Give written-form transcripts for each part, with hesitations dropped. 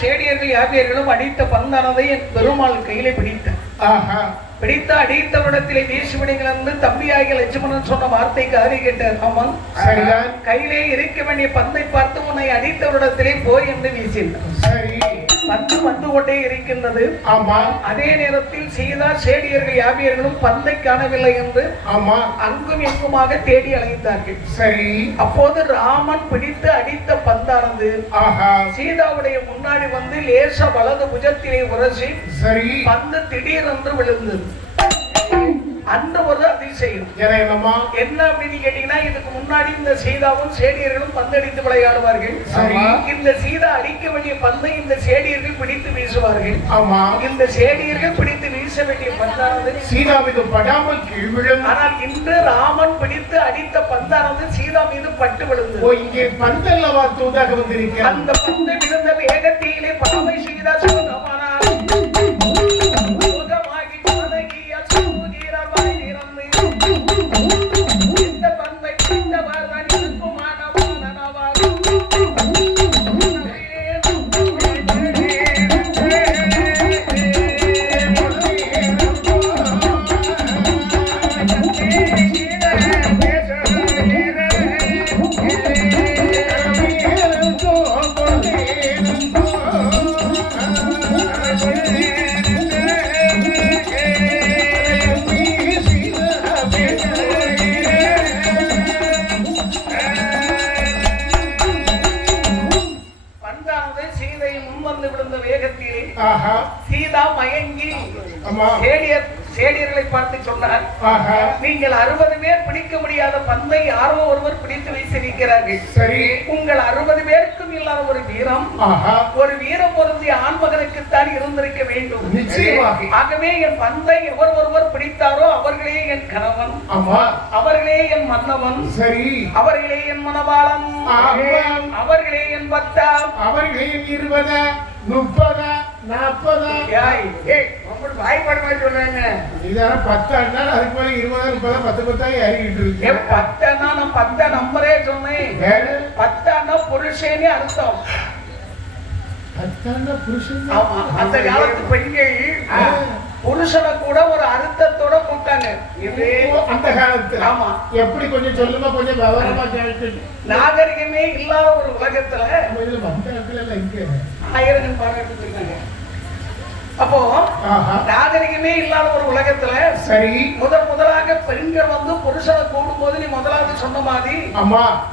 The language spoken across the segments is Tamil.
சேடியர்கள் யாபியர்களும் அடித்த பந்தானதை என் பெருமாள் கையிலே பிடித்த அடித்தவரிடத்திலே வீசுவிடுங்கள் என்று தம்பியாகிய லட்சுமணன் சொன்ன வார்த்தைக்கு அறி கேட்ட ராமன் கையிலே இருக்க வேண்டிய பந்தை பார்த்து உன்னை அடித்தவரிடத்திலே போய் என்று வீசினார். பந்து வந்து கொண்டே இருக்கின்றது. அதே நேரத்தில் சீதா சேடியர்கள் யாபியர்களும் பந்தை காணவில்லை என்று அங்கும் எங்குமாக தேடி அலைந்தார்கள். சரி, அப்போது ராமன் பிடித்து அடித்த பந்தானது சீதாவுடைய முன்னாடி வந்து லேச வலது புஜத்திலே உரசி பந்து திடீரென்று விழுந்தது. அந்த ஒரு அதிசயம் என்ன அப்படின்னு கேட்டீங்கன்னா, இதுக்கு முன்னாடி இந்த சீதாவும் சேடியர்களும் பந்தடித்து விளையாடுவார்கள். இந்த சீதா அடிக்க வேண்டிய பந்தை இந்த சேடியர்கள் பிடித்து வீசுவார்கள். இந்த சேடியர்கள் பிடித்து வீச வேண்டிய பந்தானது சீதா மீது படாமல் கீழ்விழும். ஆனால் இன்று ராமன் பிடித்து அடித்த பந்தானது சீதா மீது பட்டு விழுந்தது. இங்கே பந்தல்லவா தூதாக வந்திருக்கிறது. அந்த பந்து விழுந்த வேகத்திலே பறவை சீதா சுகமானார். சீதா மயங்கி சேடியர்களை பார்த்து சொன்னார், நீங்கள் 60 பேர் பிடிக்க முடியாத பந்தை யாரோ ஒருவர் பிடித்து வைத்திருக்கிறார்கள். சரி, உங்கள் 60 பேருக்கும் இல்லாத ஒரு வீரம், ஒரு வீரம் பொருந்திய ஆண்மகனுக்குத்தான் இருந்திருக்க வேண்டும். நிச்சயமாக. ஆகவே என் பந்தை எவர் ஒருவர் பிடித்தாரோ அவர்களே என் கணவன், அவர்களே என் மன்னவன், சரி, அவர்களே என் மணவாளன், அவர்களே என் பக்தா, அவர்களே என் 20 30 40 வாய்ப்பாடு சொல்றாங்க. இதான 10 அண்ணா, அதுக்கு மேல 20 30 10 ஏறிக்கிட்டு இருக்கு. 10 அண்ணா, நான் 10 நம்பரே சொன்னேன். 10 அண்ணா புருஷனே அர்த்தம். 10 அண்ணா புருஷன். ஆமா, அந்த காலத்து பெண்கள் புருஷனை கூட ஒரு அர்த்தத்தோட கூப்பிட்டாங்க. இது அந்த காலத்துல. ஆமா, எப்படி கொஞ்சம் சொல்லுமா, கொஞ்சம் விவரமா கேட்டு. நாகரிகமே இல்லாத ஒரு உலகத்துல ஆயிரம் பாராட்டு இருக்காங்க. அப்போ நாகரிகமே இல்லாத ஒரு உலகத்துல சரி முதலாக பெண்கள் வந்து புருஷனை கூடும் போது நீ முதலாவது சொன்ன மாதிரி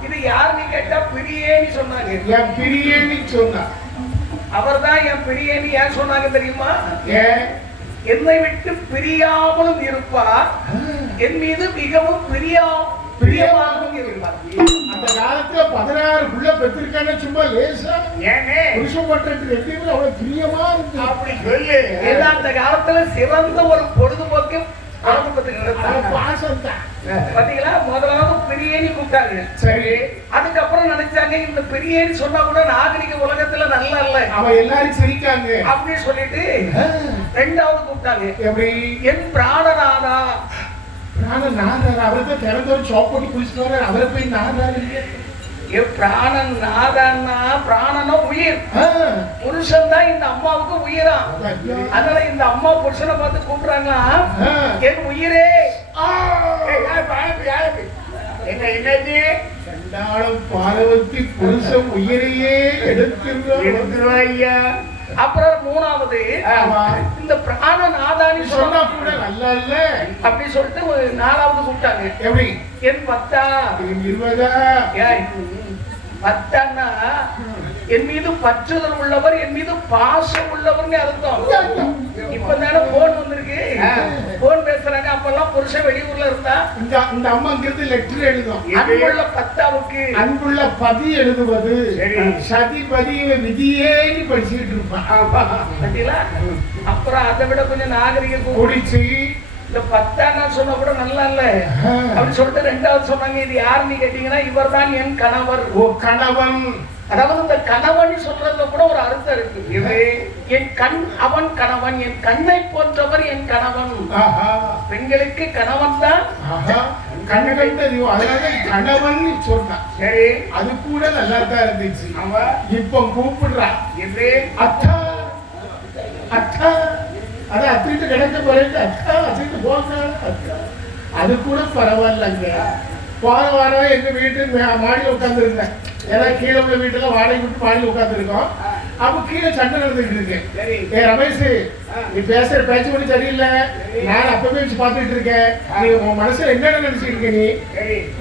இது யாருன்னு கேட்டா பிரியேன்னு சொன்னாங்க. என் பிரியேன்னு சொன்னா அவர்தான் என் பிரியேன்னு ஏன் சொன்னாங்க தெரியுமா? என்னை விட்டு பிரியாமலும் இருப்பார், என் மீது மிகவும் பிரியமாகவும் இருப்பார். அந்த காலத்துல 16 புள்ள பெற்றிருக்காங்க. சும்மா லேசா புருஷன் பண்றது எப்பயுமே அவ்வளவு பிரியமா இருக்கு. அப்படி சொல்லு. ஏன்னா அந்த காலத்துல சிறந்த ஒரு பொழுதுபோக்கு பாசம் தான். பாத்தீங்களா, முதலாவது பிரியேனி கூப்பிட்டாங்க. சரி, அதுக்கப்புறம் நினைச்சாங்க இந்த பிரியேனி சொன்னா கூட நாகரிக உலகத்துல நல்லா இல்ல, அவன் எல்லாரும் சிரிக்காங்க அப்படின்னு சொல்லிட்டு ரெண்டாவது கூப்பிட்டாங்க. எப்படி? என் பிராணநாதா. பிராணநாதா அவருக்கு திறந்த ஒரு ஷாப் போட்டு குளிச்சுட்டு வர, அவரை போய் நாதாரு பிராணன் நாதன்னா பிராணனா உயிர், புருஷன் தான் இந்த அம்மாவுக்கு உயிரா. அதனால இந்த அம்மா புருஷனை பார்த்து கூப்பிடுறாங்களா, என் உயிரே. என்னது பார்வதி புருஷன் உயிரையே எடுத்துருவாய்யா. அப்புறம் மூணாவது இந்த பிராணநாதானி சொன்னா கூட நல்லா இல்ல அப்படி சொல்லிட்டு நாலாவது கூப்பிட்டாங்க. எப்படி? என் பத்தா 20 பத்தான்னா என் மீது பற்றுதல் உள்ளவர், என் மீது பாசம் உள்ளவர்னு அர்த்தம். இப்பதானே போன் வந்திருக்கு, போன் பேசுறாங்க. அப்பெல்லாம் புருஷன் வெளியூர்ல இருந்தா இந்த அம்மா இங்கிருந்து லெட்டர் எழுதும். அன்புள்ள பத்தாவுக்கு அன்புள்ள பதி எழுதுவது சதி பதி விதியேன்னு படிச்சுட்டு இருப்பான். அப்புறம் அதை விட கொஞ்சம் நாகரிகம் குடிச்சு இந்த 10 சொன்ன கூட நல்லா இல்ல அப்படின்னு சொல்லிட்டு ரெண்டாவது சொன்னாங்க. இது யாருன்னு கேட்டீங்கன்னா, இவர் தான் என் கணவர். ஓ கணவன். அதாவது இந்த கணவன் சொல்றதுல கூட ஒரு அர்த்தம் இருக்கு. இது என் கண் அவன் கணவன், என் கண்ணை போன்றவர் என் கணவன். பெண்களுக்கு கணவன் தான் கண்ண கண்டது அதனால கணவன் சொல்றான். சரி, அது கூட நல்லா தான் இருந்துச்சு. அவ இப்ப கூப்பிடுறா எப்படி அத்தா அத்தா, அத அத்திட்டு கிடக்க போறேன் அத்தா அத்திட்டு போங்க அத்தா. அது கூட பரவாயில்லங்க. வாரம் எங்க வீட்டு மாடியில் உட்காந்துருந்தேன். ஏன்னா கீழே உள்ள வீட்டுல வாடகை விட்டு மாடியில் உட்காந்துருக்கோம். அப்ப கீழே சண்டை நடந்துட்டு இருக்கேன். ஏ ரமேஷ், நீ பேசுற பேச்சு கூட சரியில்லை. நான் அப்பவே வச்சு பார்த்துட்டு இருக்கேன். நீ உன் மனசுல என்ன நினைச்சிட்டு இருக்க நீ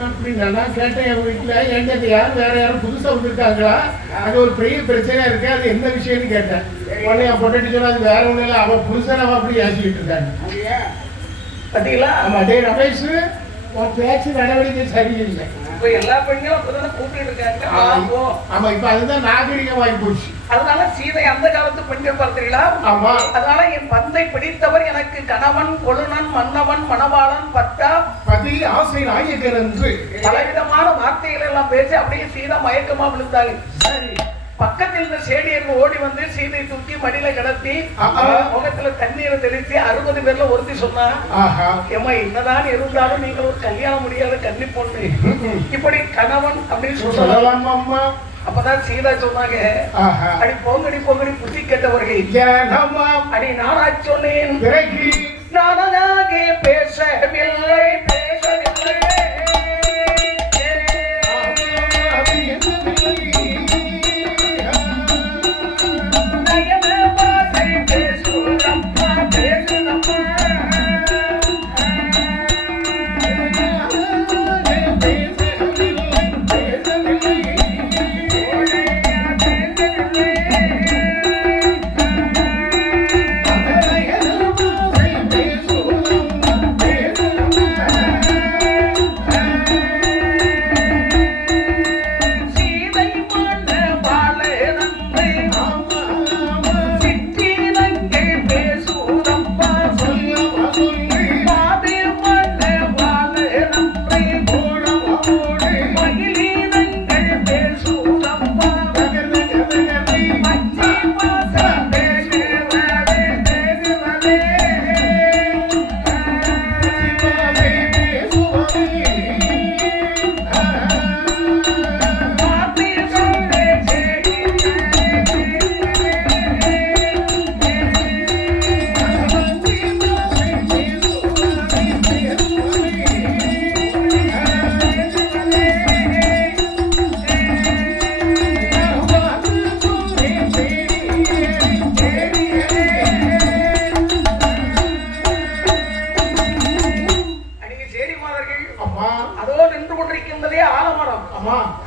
அப்படின்னு நான் கேட்டேன். என் வீட்டுல என் யாரும் வேற யாரும் புதுசா வந்திருக்காங்களா, அது ஒரு பெரிய பிரச்சனையா இருக்கு, அது என்ன விஷயம்னு கேட்டேன். உடனே என் பொண்டாட்டி சொன்னா அது வேற ஒண்ணு இல்லை, அவன் புதுசா அவன் அப்படி ஏசிக்கிட்டு இருக்காங்க. பாத்தீங்களா? ஆமா, டே ரமேஷ், உன் பேச்சு நடவடிக்கை சரியில்லை. எல்லா பெண்களும் கூப்பிட்டு இருக்காங்க. ஆமா, இப்ப அதுதான் நாகரிகமாகி போச்சு. அதனால சீதை அந்த காலத்து பெண்கள் பார்த்தீங்களா? ஆமா. அதனால என் பந்தை பிடித்தவர் எனக்கு கணவன், கொழுநன், மன்னவன், மணவாளன், பட்டா, பதி, ஆசை, நாயகர் என்று பலவிதமான வார்த்தைகள் எல்லாம் பேசி அப்படியே சீதா மயக்கமா விழுந்தாங்க. சரி, பக்கத்தில் இருந்த சேடியர்கள் ஓடி வந்து சீதை தூக்கி மடியில கிடத்தி முகத்துல தண்ணீரை தெளித்து 60 பேர்ல ஒருத்தி சொன்னா, ஏமா என்னதான் இருந்தாலும் நீங்கள் ஒரு கல்யாணம் முடியாத கன்னி பொண்ணு, இப்படி கணவன் அப்படின்னு சொல்லலாம். அப்பதான் சீதா சொன்னாங்க, அடி பொங்கடி பொங்கடி புத்தி கேட்டவர்கள் அடி நானா சொன்னேன், நானாக பேசவில்லை பேசவில்லை.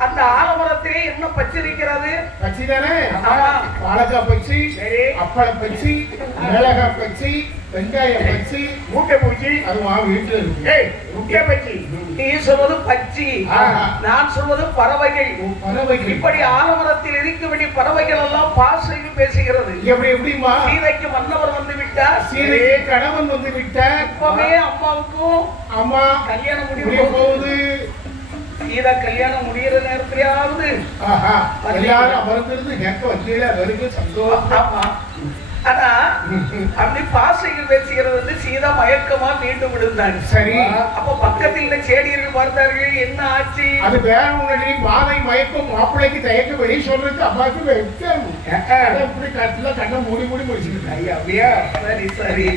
அந்த ஆலமரத்திலே என்ன பச்சை இருக்கிறது? பச்சை தானே, வாழைக்காய் பச்சை, அப்பள பச்சை, மிளகாய் பச்சை, வெங்காய பச்சை, மூட்டை பூச்சி, அதுவா வீட்டுல இருக்கு. முட்டை பச்சை நீ சொல்வது பச்சை, நான் சொல்வது பறவைகள். பறவைகள் இப்படி ஆலமரத்தில் இருக்க வேண்டிய பறவைகள் எல்லாம் பாசையில் பேசுகிறது. எப்படி எப்படிமா? சீதைக்கு மன்னவர் வந்து விட்டார், சீதைக்கு கணவன் வந்து விட்டார். இப்பவே அம்மாவுக்கும் அம்மா கல்யாணம் முடிய போகுது. சீதா கல்யாணம் முடிகிற நேரத்திலேயாவது எல்லாரும் அமர்ந்திருந்து கேட்க வச்சீங்களா? அது வரைக்கும் சந்தோஷம். ஆனா அப்படி பாசையில் பேசுகிறது வந்து சீதா மயக்கமா மீண்டும் விழுந்தாங்க. சரி, அப்ப பக்கத்தில் சேடியர்கள் பார்த்தார்கள், என்ன ஆச்சு? அது வேற ஒண்ணு, மாலை மயக்கம் மாப்பிள்ளைக்கு தயக்க வெளியே சொல்றதுக்கு அம்மாவுக்கு இப்படி கட்டில கண்ணை மூடி மூடி முடிச்சுக்கிட்டு. ஐயா அப்படியா? சரி சரி.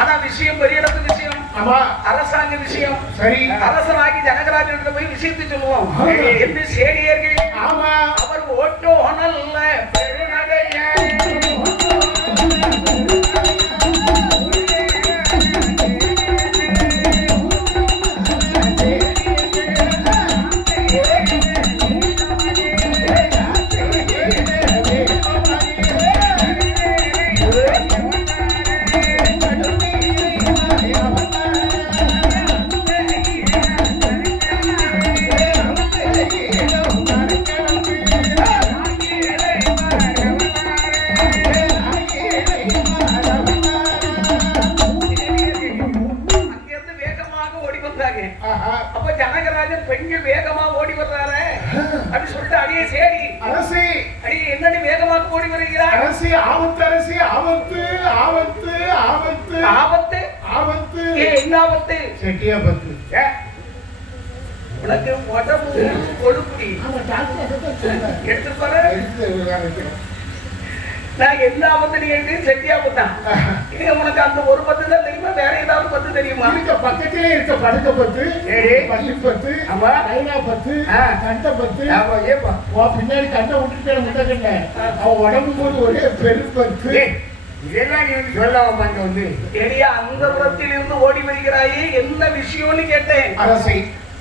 ஆனா விஷயம் பெரிய இடத்து விஷயம். ஆமா, அரசாங்க விஷயம். சரி, அரசராகி ஜனகராஜன் போய் விஷயத்தை சொல்லுவோம். என்ன சேடியர்கள்? ஆமா, அவர் ஓட்டோ நல்ல பெருநகைய அப்ப ஜனகராஜன் பெண்கள் வேகமா ஓடி வர்றாரு அப்படி சொல்லிட்டு, அடியே சேடி அரசி, அடியே என்னடி வேகமாக ஓடி வருகிறார்? அரசி ஆபத்து, அரசி ஆபத்து ஆபத்து ஆபத்து ஆபத்து ஆபத்து. என்ன ஆபத்து? செட்டியாபத்து. உனக்கு உடம்பு கொழுப்புடி எடுத்து பாரு. நான் எல்லா பத்திரிகையும் செட்டியா போட்டான். உனக்கு அந்த ஒரு பத்து தான் தெரியுமா, வேற ஏதாவது பத்து தெரியுமா? பக்கத்திலே இருக்க படுக்க பத்து, பள்ளி பத்து, ஐநா பத்து, கண்ட பத்து. பின்னாடி கண்ட விட்டுட்டு முட்டை அவன் உடம்பு போது ஒரே பெருப்பத்து. இதெல்லாம் நீ சொல்லாம வந்து எடியா அந்த புறத்தில் இருந்து ஓடி வருகிறாயே, என்ன விஷயம்னு கேட்டேன். அரசை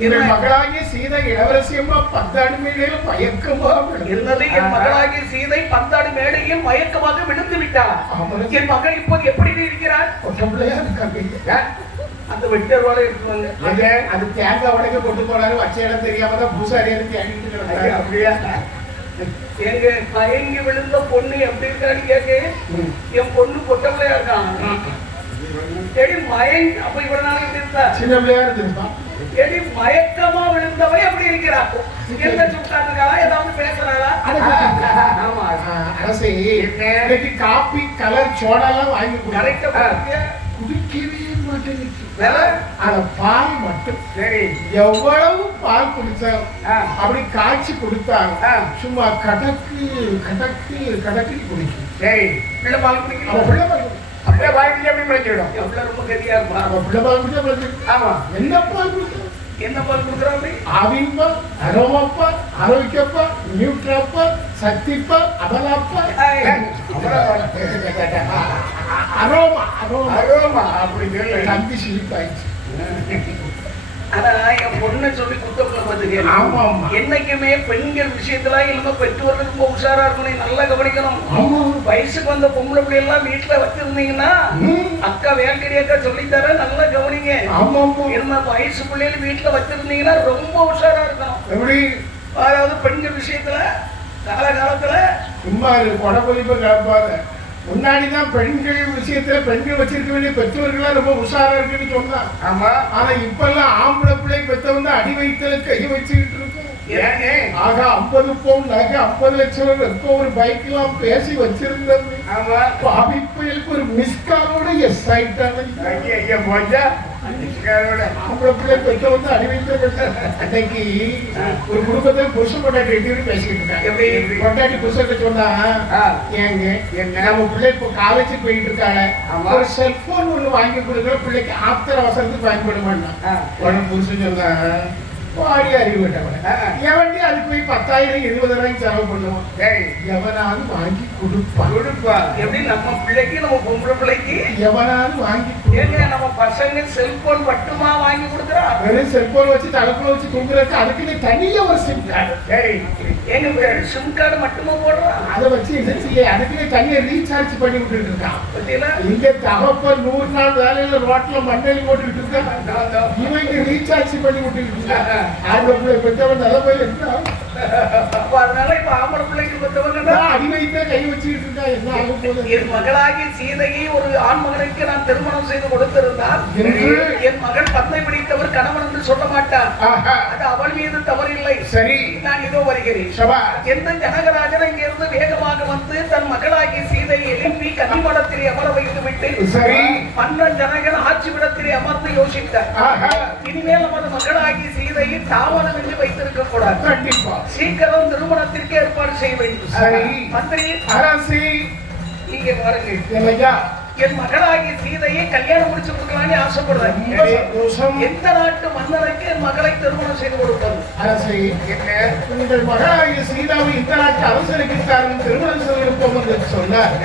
என் மகளாகிய சீதை இளவரசியம்மா 10 அடி மேடையில் மயக்கமாக இருந்தது. என் மகளாகிய சீதை 10 அடி மேடையில் மயக்கமாக விழுந்து விட்டார். என் மகள் இப்போது எப்படி இருக்கிறார்? அந்த வெட்டர்வாட இருக்குவாங்க. அது தேங்காய் உடைக்க கொண்டு போனாரு. வச்ச இடம் தெரியாம தான் பூசாரி தேங்கிட்டு அப்படியா? எங்க மயங்கி விழுந்த பொண்ணு எப்படி இருக்கான்னு கேட்க, என் பொண்ணு பொட்ட பிள்ளையா இருக்கான். சரி மயங்கி அப்ப இவ்வளவு நாள் எப்படி இருந்தா? சின்ன பிள்ளையா இருந்திருப்பான். எடி மயக்கமா விழுந்தவை எப்படி இருக்கிறாப்போ? எந்த சுட்டாட்டுக்காரா ஏதாவது பேசுறாளா? ஆமா அரசே, இன்னைக்கு காபி கலர் சோடாலாம் வாங்கி கரெக்டா குடிக்கவே மாட்டேங்குது. அத பால் மட்டும் சரி எவ்வளவு பால் குடிச்சாலும் அப்படி காய்ச்சி கொடுத்தாங்க சும்மா கடக்கு கடக்கு கடக்கு குடிக்கும். சரி பிள்ளை பால் குடிக்கணும். பிள்ளை பால் அப்படியே வாங்கி எப்படி முடிச்சிடும். எவ்வளவு ரொம்ப கதியா இருப்பா. பிள்ளை பால் குடிச்சா ஆமா. என்ன பால் குடிச்சோம்? என்ன பால் குடுக்குறாங்க? ஆவின் பால், அரோமாப்பா, ஆரோக்கியப்பா, நியூட்ராப்பா, சக்திப்பா, அபலாப்பா, அரோமா அரோமா அரோமா அப்படி தம்பி சிரிப்பாயிடுச்சு. ஆனா என் பொண்ணை சொல்லி குத்தப்பட பாத்துக்கேன். என்னைக்குமே பெண்கள் விஷயத்துல இல்லாம பெற்றோர்கள் ரொம்ப உஷாரா இருக்கணும், நல்லா கவனிக்கணும். வயசுக்கு வந்த பொம்பளை பிள்ளை எல்லாம் வீட்டுல வச்சிருந்தீங்கன்னா அக்கா வேல்கடி அக்கா சொல்லித்தர நல்லா கவனிங்க. இருந்தா வயசு பிள்ளைகள் வீட்டுல வச்சிருந்தீங்கன்னா ரொம்ப உஷாரா இருக்கணும். எப்படி? அதாவது பெண்கள் விஷயத்துல காலகாலத்துல சும்மா கொடப்பொழிப்ப கிளப்பாத. முன்னாடிதான் பெண்கள் விஷயத்துல பெண்கள் வச்சிருக்க வேண்டிய பெற்றோர்களா ரொம்ப உஷாரா இருக்குன்னு சொன்னான். ஆமா. ஆனா இப்ப எல்லாம் ஆம்பளை பிள்ளை பெற்றவங்க அடி வயிற்றுல கை வச்சுக்கிட்டு இருக்கோம். ஆக 50 பவுன் நகை 50 லட்சம் எப்போ ஒரு பைக் எல்லாம் பேசி வச்சிருந்தது. ஆமா. பாபிப்பைகளுக்கு ஒரு மிஸ்காலோட எஸ் ஆயிட்டாங்க. ஆம்பளை பிள்ளை பெற்றவங்க அடி வயிற்றுல அன்னைக்கு ஒரு குடும்பத்துல புருஷன் கொண்டாட்டி பேசிக்கிட்டு இருக்காங்க. கொண்டாட்டி புருஷன் சொன்னா, ஏங்க நம்ம பிள்ளை இப்போ காலேஜ் போயிட்டு இருக்காங்க, ஒரு செல்போன் ஒண்ணு வாங்கி கொடுக்குற பிள்ளைக்கு ஆத்திர அவசரத்துக்கு பயன்பட மாட்டான். உடனே புருஷன் சொன்னா, வாடி அறிவு விட்டவன் எவன்டி அதுக்கு போய் 10,000 20,000 செலவு பண்ணுவான். எவனாவது வாங்கி கொடுப்பா. எப்படி நம்ம பிள்ளைக்கு நம்ம பொம்பளை பிள்ளைக்கு எவனாவது வாங்கி நம்ம பசங்க செல்போன் மட்டுமா வாங்கி கொடுக்குறா? வெறும் செல்போன் வச்சு தலைப்புல வச்சு தூங்குறதுக்கு அதுக்கு தனியா ஒரு சிம் கார்டு. சரி எங்க சிம் கார்டு மட்டுமா போடுறான்? அதை வச்சு என்ன செய்ய? அதுக்கு தனியா ரீசார்ஜ் பண்ணி விட்டுட்டு இருக்கான். இங்க தகப்ப 100 நாள் வேலையில ரோட்ல மண்ணெலி போட்டுக்கிட்டு இருக்கான். இவங்க ரீசார்ஜ் பண்ணி விட்டுக்கிட்டு இருக்காங்க. ஆம்பளை பிள்ளை பெற்றவன் நல்ல போய் இருந்தா அதனால இப்ப ஆம்பளை பிள்ளைக்கு பெற்றவங்க அடி வைத்தே கை வச்சுக்கிட்டு இருக்கா. என்ன ஆகும் போது? என் மகளாகி சீதையை ஒரு ஆண் மகனுக்கு நான் திருமணம் செய்து கொடுத்திருந்தால் என் மகள் பந்தை பிடித்தவர் கணவன் என்று சொல்ல மாட்டார். அது அவள் மீது தவறில்லை. சரி நான் இதோ வருகிறேன். எந்த ஜனகராஜன் இங்கிருந்து வேகமாக வந்து தன் மகளாகி சீதையை எழுப்பி கன்னிமடத்திலே அமர வைத்து விட்டு மன்னன் ஜனகன் ஆட்சி விடத்திலே அமர்ந்து யோசித்தார். இனிமேல் நமது மகளாகி சீதையை தாமதம் என்று வைத்திருக்க கூடாது. கண்டிப்பா சீக்கிரம் திருமணத்திற்கு ஏற்பாடு செய்ய வேண்டும். மந்திரி அரசி இங்கே பாருங்க. என் மகளாகிய சீதையை கல்யாணம் முடிச்சு கொடுக்கலான்னு ஆசைப்படுறேன். எந்த நாட்டு மன்னருக்கு என் மகளை திருமணம் செய்து கொடுப்பது? அரசை உங்கள் மகளாகிய சீதாவை இந்த நாட்டு அரசனுக்கு திருமணம் செய்து கொடுப்போம் என்று சொன்னார்.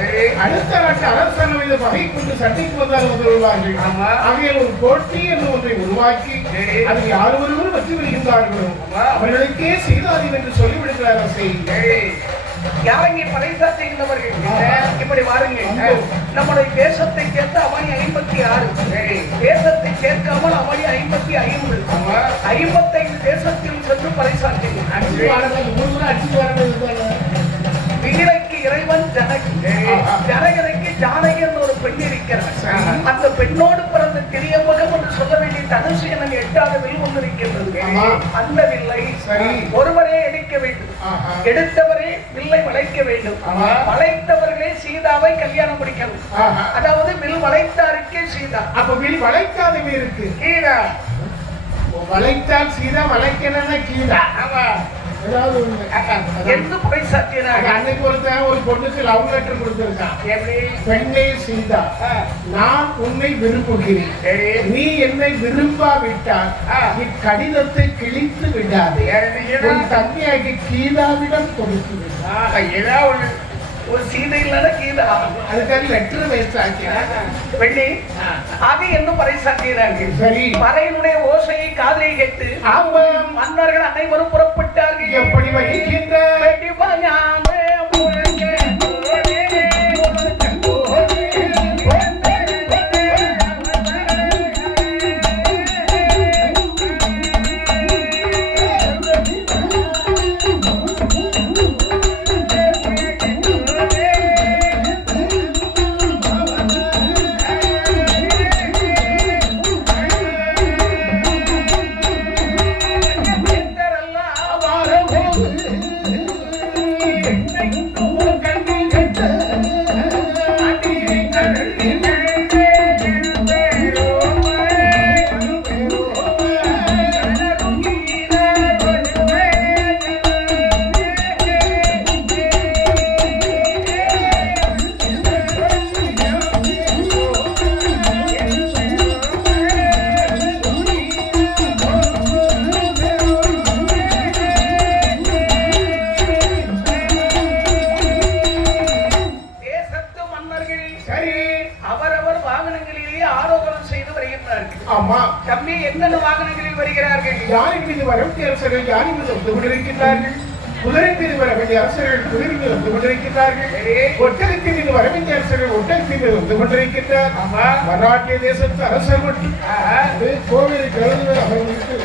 அடுத்த நாட்டு அரசன் மீது வகை கொண்டு சட்டைக்கு வந்தால் முதல்வார்கள். ஆகையால் ஒரு போட்டி என்று ஒன்றை உருவாக்கி அதில் யார் ஒருவரும் வெற்றி பெறுகின்றார்களோ அவர்களுக்கே சீதாதி என்று சொல்லிவிடுகிறார். அரசை யாரங்கே பறைசாற்றுகின்றவர்கள் இப்படி வாருங்கள். நம்முடைய தேசத்தை சேர்த்து அவனி 56, தேசத்தை சேர்க்காமல் அவனி 55, 55 தேசத்தில் சென்று பறைசாற்றுகிறார். வீரைக்கு இறைவன் ஜனகி, ஜனகனுக்கு ஜானகி என்ற ஒரு பெண் இருக்கிறார். அந்த பெண்ணோடு பிறந்த திரியமுகம் என்று சொல்ல வேண்டிய தனுசு என 8வது வில் ஒன்று இருக்கின்றது. அந்த வில்லை ஒருவரே எடுக்க வேண்டும். எடுத்தவரே வில்லை வளைக்க வேண்டும். வளைத்தவர்களே சீதாவை கல்யாணம் முடிக்கணும். அதாவது வில் வளைத்தாருக்கே சீதா. அப்ப வில் வளைக்காதவே இருக்கு. வளைத்தால் சீதா, வளைக்கணும்னா கீதா. ஆமா. ஏதாவது ஒண்ணு. எந்த படை சாத்தியனாக அன்னைக்கு ஒரு பொண்ணுக்கு லவ் லெட்டர் கொடுத்திருக்கான். எப்படி? பெண்ணே சீதா, நான் உன்னை விரும்புகிறேன். சரி. நீ என்னை விரும்பாவிட்டால் இக்கடிதத்தை கிழித்து விடாதே. உன் தங்கையாகி கீதாவிடம் கொடுத்து விடு. ஏதாவது ஒரு சீதை இல்லைன்னா கீதா. அதுக்காக லெட்டர் வேஸ்ட் ஆக்கினாங்க. வெள்ளி ஆக என்ன பறைசாற்றினார்கள். சரி. பறையினுடைய ஓசையை காதலை கேட்டு ஆமாம், மன்னர்கள் அனைவரும் புறப்பட்டார்கள். எப்படி வருகின்ற வெட்டி பஞ்சாமே முழங்கே அவரவர் வாகனங்களிலேயே ஆரோகணம் செய்து வருகின்றார்கள். ஆமா. தம்பி என்னென்ன வாகனங்களில் வருகிறார்கள்? யானை மீது வர வேண்டிய அரசர்கள் யானை மீது வந்து கொண்டிருக்கின்றார்கள். குதிரை மீது வர வேண்டிய அரசர்கள் குதிரை மீது வந்து கொண்டிருக்கின்றார்கள். ஒட்டகத்தின் மீது வர வேண்டிய அரசர்கள் ஒட்டகத்தின் மீது வந்து கொண்டிருக்கின்றார். மராட்டிய தேசத்து அரசர் மட்டும் கோவிலை கலந்து அவர்களுக்கு